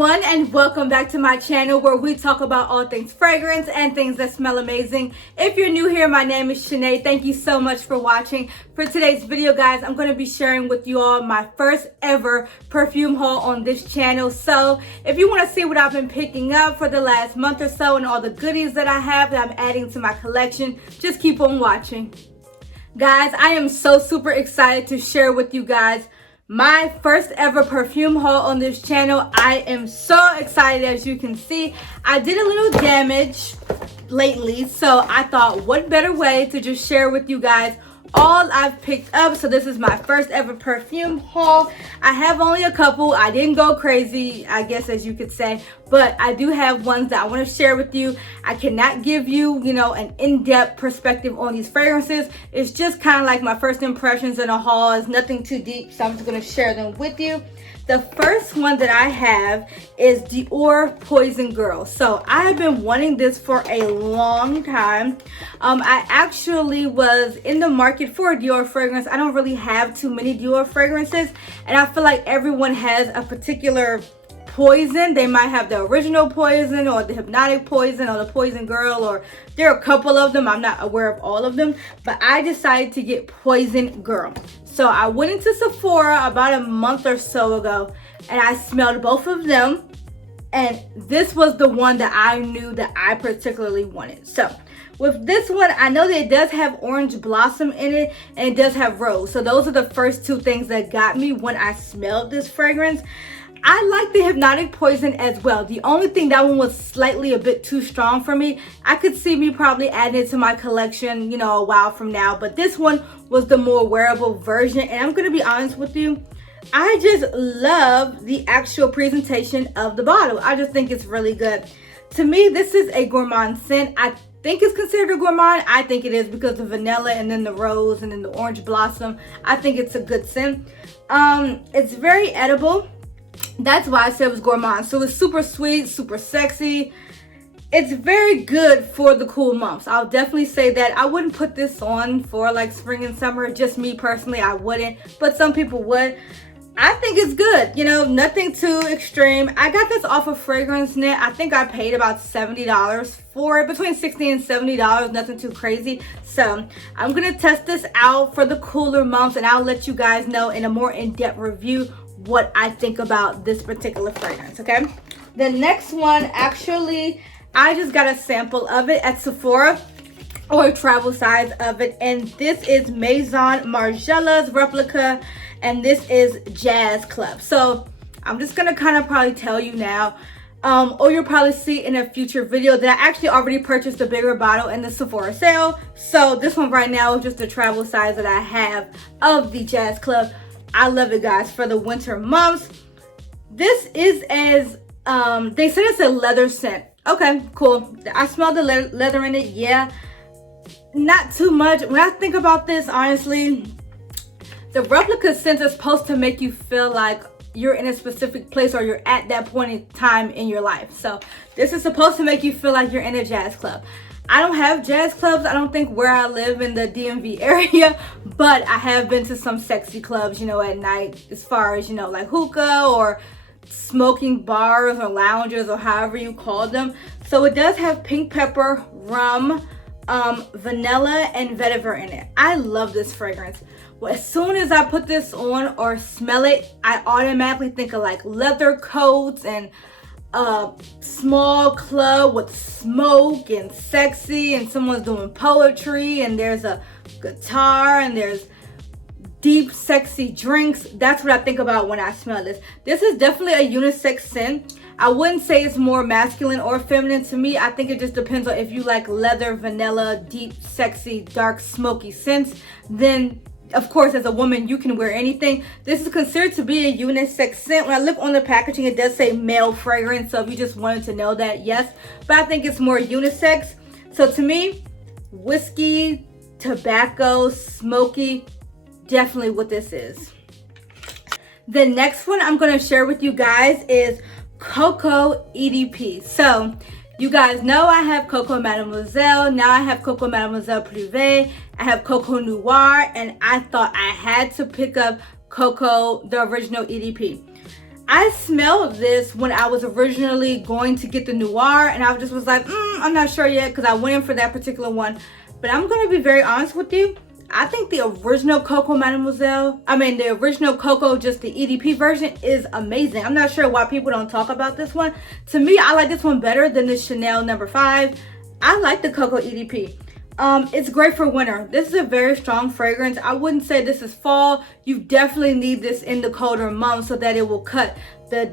everyone, and welcome back to my channel where we talk about all things fragrance and things that smell amazing. If you're new here, my name is Shanee. Thank you so much for watching. For today's video, guys, I'm going to be sharing with you all my first ever perfume haul on this channel. So if you want to see what I've been picking up for the last month or so and all the goodies that I have that I'm adding to my collection, just keep on watching. Guys, I am so super excited to share with you guys my first ever perfume haul on this channel. I am so excited. As you can see, I did a little damage lately, so I thought what better way to just share with you guys all I've picked up. So this is my first ever perfume haul. I have only a couple. I didn't go crazy, I guess, as you could say, but I do have ones that I want to share with you. I cannot give you, an in-depth perspective on these fragrances. It's just kind of like my first impressions in a haul. It's nothing too deep, so I'm just going to share them with you. The first one that I have is Dior Poison Girl. So I have been wanting this for a long time. I actually was in the market for a Dior fragrance. I don't really have too many Dior fragrances, and I feel like everyone has a particular poison. They might have the original poison or the hypnotic poison or the poison girl, or there are a couple of them. I'm not aware of all of them, but I decided to get Poison Girl. So I went into Sephora about a month or so ago and I smelled both of them, and this was the one that I knew that I particularly wanted. So with this one, I know that it does have orange blossom in it and it does have rose. So those are the first two things that got me when I smelled this fragrance. I like the hypnotic poison as well. The only thing, that one was slightly a bit too strong for me. I could see me probably adding it to my collection, a while from now. But this one was the more wearable version. And I'm going to be honest with you, I just love the actual presentation of the bottle. I just think it's really good. To me, this is a gourmand scent. I think it's considered a gourmand. I think it is because of vanilla and then the rose and then the orange blossom. I think it's a good scent. It's very edible. That's why I said it was gourmand. So it's super sweet, super sexy. It's very good for the cool months. I'll definitely say that. I wouldn't put this on for like spring and summer. Just me personally, I wouldn't. But some people would. I think it's good. Nothing too extreme. I got this off of Fragrance Net. I think I paid about $70 for it. Between $60 and $70. Nothing too crazy. So I'm going to test this out for the cooler months, and I'll let you guys know in a more in-depth review what I think about this particular fragrance, okay? The next one, actually, I just got a sample of it at Sephora, or a travel size of it, and this is Maison Margiela's replica, and this is Jazz Club. So I'm just gonna kind of probably tell you now, or you'll probably see in a future video, that I actually already purchased a bigger bottle in the Sephora sale. So this one right now is just the travel size that I have of the Jazz Club. I love it, guys, for the winter months. This is as, they said it's a leather scent. Okay, cool. I smell the leather in it, yeah. Not too much. When I think about this, honestly, the replica scent is supposed to make you feel like you're in a specific place or you're at that point in time in your life. So this is supposed to make you feel like you're in a jazz club. I don't have jazz clubs, I don't think, where I live in the DMV area, but I have been to some sexy clubs, at night, as far as, like hookah or smoking bars or lounges or however you call them. So it does have pink pepper, rum, vanilla, and vetiver in it. I love this fragrance. Well, as soon as I put this on or smell it, I automatically think of like leather coats and a small club with smoke and sexy, and someone's doing poetry, and there's a guitar, and there's deep sexy drinks. That's what I think about when I smell this. This is definitely a unisex scent. I wouldn't say it's more masculine or feminine. To me, I think it just depends on if you like leather, vanilla, deep, sexy, dark, smoky scents. Then of course, as a woman, you can wear anything. This is considered to be a unisex scent. When I look on the packaging, it does say male fragrance. So if you just wanted to know that, yes. But I think it's more unisex. So to me, whiskey, tobacco, smoky, definitely what this is. The next one I'm going to share with you guys is CoCo EDP. So you guys know I have Coco Mademoiselle. Now I have Coco Mademoiselle Privé. I have Coco Noir, and I thought I had to pick up Coco, the original EDP. I smelled this when I was originally going to get the Noir, and I just was like, I'm not sure yet, because I went in for that particular one. But I'm going to be very honest with you. I think the original CoCo the original CoCo, just the EDP version, is amazing. I'm not sure why people don't talk about this one. To me, I like this one better than the Chanel No. 5. I like the CoCo EDP. It's great for winter. This is a very strong fragrance. I wouldn't say this is fall. You definitely need this in the colder months so that it will cut the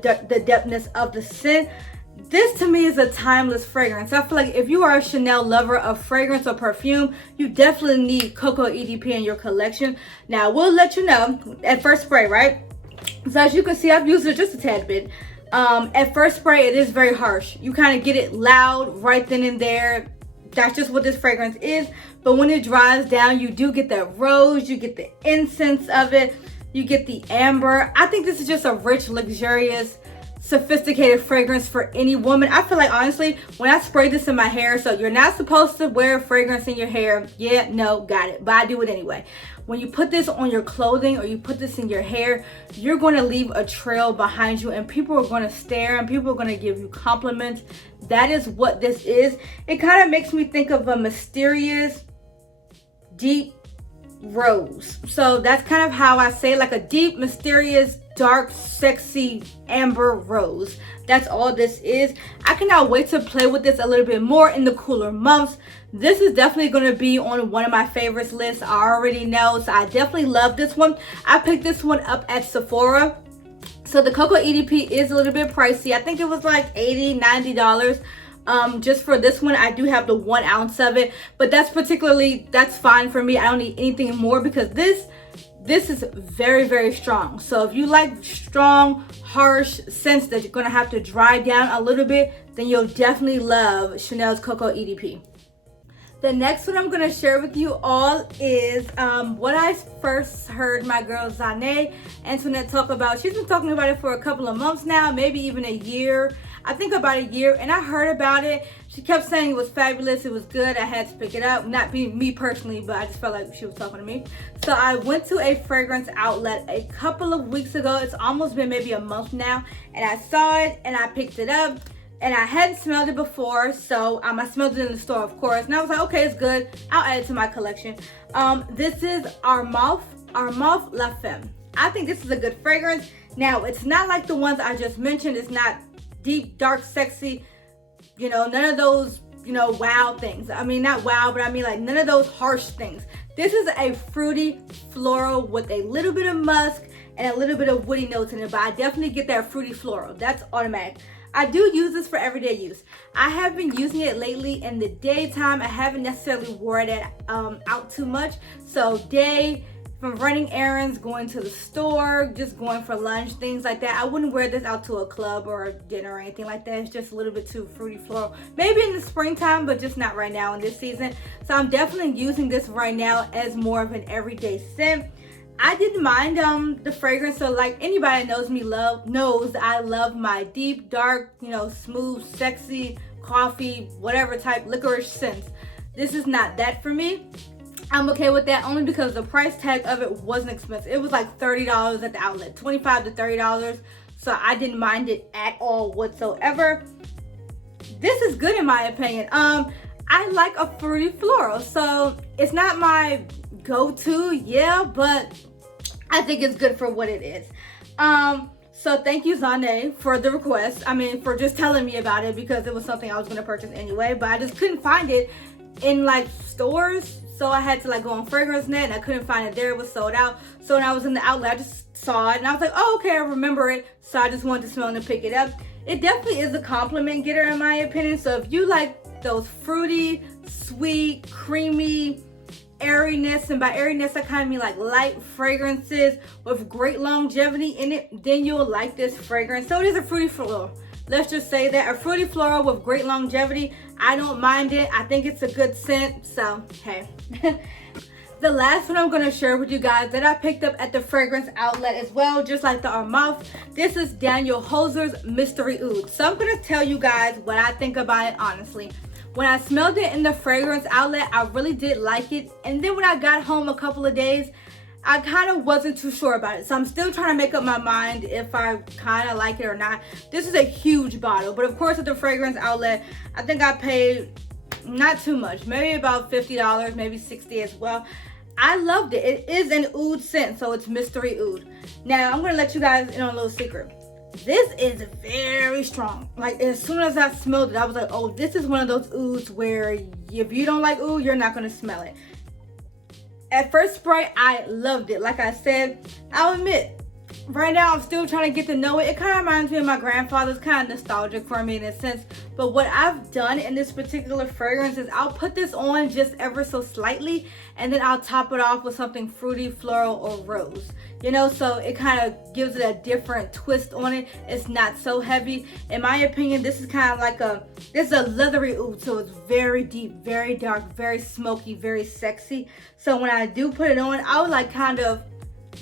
depthness of the scent. This to me is a timeless fragrance. I feel like if you are a Chanel lover of fragrance or perfume, you definitely need CoCo EDP in your collection. Now, we'll let you know at first spray, right? So as you can see, I've used it just a tad bit. At first spray, it is very harsh. You kind of get it loud right then and there. That's just what this fragrance is. But when it dries down, you do get that rose, you get the incense of it, you get the amber. I think this is just a rich, luxurious, sophisticated fragrance for any woman. I feel like, honestly, when I spray this in my hair, so you're not supposed to wear fragrance in your hair. Yeah, no, got it. But I do it anyway. When you put this on your clothing or you put this in your hair, you're going to leave a trail behind you, and people are going to stare and people are going to give you compliments. That is what this is. It kind of makes me think of a mysterious, deep rose. So that's kind of how I say, like a deep, mysterious, dark, sexy amber rose. That's all this is. I cannot wait to play with this a little bit more in the cooler months. This is definitely going to be on one of my favorites lists. I already know, so I definitely love this one. I picked this one up at Sephora. So the CoCo EDP is a little bit pricey. I think it was like $80, $90. Just for this one. I do have the 1 ounce of it, but that's fine for me. I don't need anything more because this is very, very strong. So if you like strong, harsh scents that you're gonna have to dry down a little bit, then you'll definitely love Chanel's CoCo EDP. The next one I'm gonna share with you all is what I first heard my girl Shanee Antoinette talk about. She's been talking about it for a couple of months now, maybe even a year. I think about a year, and I heard about it. She kept saying it was fabulous, it was good, I had to pick it up. Not me personally, but I just felt like she was talking to me. So I went to a fragrance outlet a couple of weeks ago. It's almost been maybe a month now, and I saw it and I picked it up. And I hadn't smelled it before, so I smelled it in the store, of course. And I was like, okay, it's good. I'll add it to my collection. This is Armaf La Femme. I think this is a good fragrance. Now, it's not like the ones I just mentioned. It's not deep, dark, sexy, none of those, wow things. I mean, not wow, but I mean like none of those harsh things. This is a fruity floral with a little bit of musk and a little bit of woody notes in it, but I definitely get that fruity floral. That's automatic. I do use this for everyday use. I have been using it lately in the daytime. I haven't necessarily worn it out too much. So day, from running errands, going to the store, just going for lunch, things like that. I wouldn't wear this out to a club or a dinner or anything like that. It's just a little bit too fruity floral. Maybe in the springtime, but just not right now in this season. So I'm definitely using this right now as more of an everyday scent. I didn't mind the fragrance. So like anybody that knows me knows I love my deep, dark, smooth, sexy, coffee, whatever type licorice scents. This is not that for me. I'm okay with that only because the price tag of it wasn't expensive. It was like $30 at the outlet, $25 to $30. So I didn't mind it at all whatsoever. This is good in my opinion. I like a fruity floral, so it's not my go-to, yeah, but I think it's good for what it is. So thank you, Shanee, for the request. I mean, for just telling me about it, because it was something I was going to purchase anyway, but I just couldn't find it in like stores. So I had to like go on FragranceNet, and I couldn't find it there. It was sold out. So when I was in the outlet, I just saw it and I was like, oh, okay, I remember it. So I just wanted to smell and pick it up. It definitely is a compliment getter in my opinion. So if you like those fruity, sweet, creamy, airiness, and by airiness I kind of mean like light fragrances with great longevity in it, then you'll like this fragrance. So it is a fruity floral. Let's just say that, a fruity floral with great longevity. I don't mind it. I think it's a good scent. So hey. The last one I'm going to share with you guys that I picked up at the fragrance outlet as well, just like the Armaf. This is Daniel Hoser's Mystery Oud. So I'm going to tell you guys what I think about it honestly. When I smelled it in the fragrance outlet, I really did like it. And then when I got home a couple of days, I kind of wasn't too sure about it. So I'm still trying to make up my mind if I kind of like it or not. This is a huge bottle, but of course at the fragrance outlet, I think I paid not too much, maybe about $50, maybe $60 as well. I loved it. It is an oud scent, so it's mystery oud. Now I'm gonna let you guys in on a little secret. This is very strong. Like, as soon as I smelled it, I was like, oh, this is one of those ouds where if you don't like oud, you're not gonna smell it. At first spray, I loved it. Like I said, I'll admit, right now I'm still trying to get to know it. It kind of reminds me of my grandfather's, kind of nostalgic for me in a sense. But what I've done in this particular fragrance is I'll put this on just ever so slightly, and then I'll top it off with something fruity, floral, or rose. You know, so it kind of gives it a different twist on it. It's not so heavy. In my opinion, this is kind of like this is a leathery oud, so it's very deep, very dark, very smoky, very sexy. So when I do put it on, I would like kind of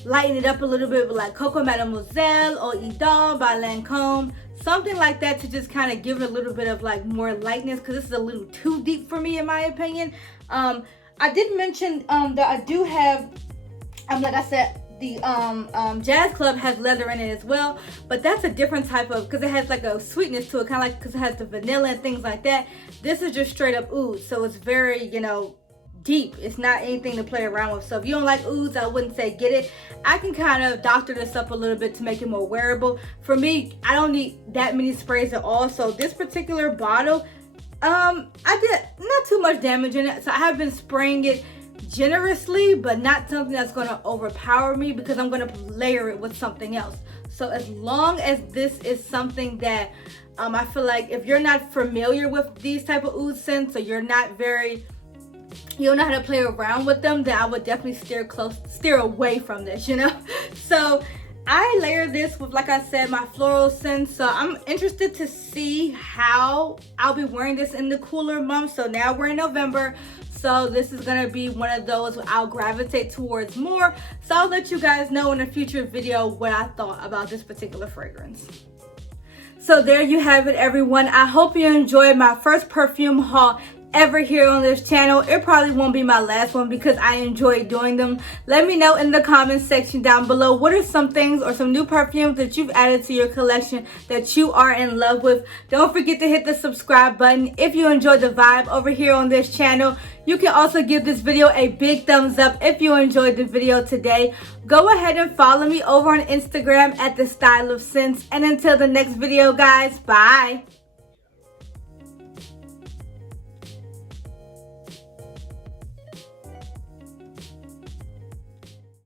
lighten it up a little bit with like Coco Mademoiselle or Idole by Lancome, something like that, to just kind of give it a little bit of like more lightness, because this is a little too deep for me in my opinion. I did mention that I do have, like I said, the Jazz Club has leather in it as well, but that's a different type of, because it has like a sweetness to it, kind of like, because it has the vanilla and things like that. This is just straight up oud, so it's very, you know, deep. It's not anything to play around with. So if you don't like ouds, I wouldn't say get it. I can kind of doctor this up a little bit to make it more wearable. For me, I don't need that many sprays at all. So this particular bottle, I did not too much damage in it. So I have been spraying it generously, but not something that's going to overpower me, because I'm going to layer it with something else. So as long as this is something that I feel like if you're not familiar with these type of oud scents, or you're not very, you don't know how to play around with them, then I would definitely steer away from this, you know. So I layer this with, like I said, my floral scents. So I'm interested to see how I'll be wearing this in the cooler months. So now we're in November, so this is gonna be one of those I'll gravitate towards more. So I'll let you guys know in a future video what I thought about this particular fragrance. So there you have it, everyone. I hope you enjoyed my first perfume haul ever here on this channel. It probably won't be my last one, because I enjoy doing them. Let me know in the comments section down below, what are some things or some new perfumes that you've added to your collection that you are in love with. Don't forget to hit the subscribe button if you enjoyed the vibe over here on this channel. You can also give this video a big thumbs up if you enjoyed the video today. Go ahead and follow me over on Instagram at The Style of Scents. And until the next video, guys, bye.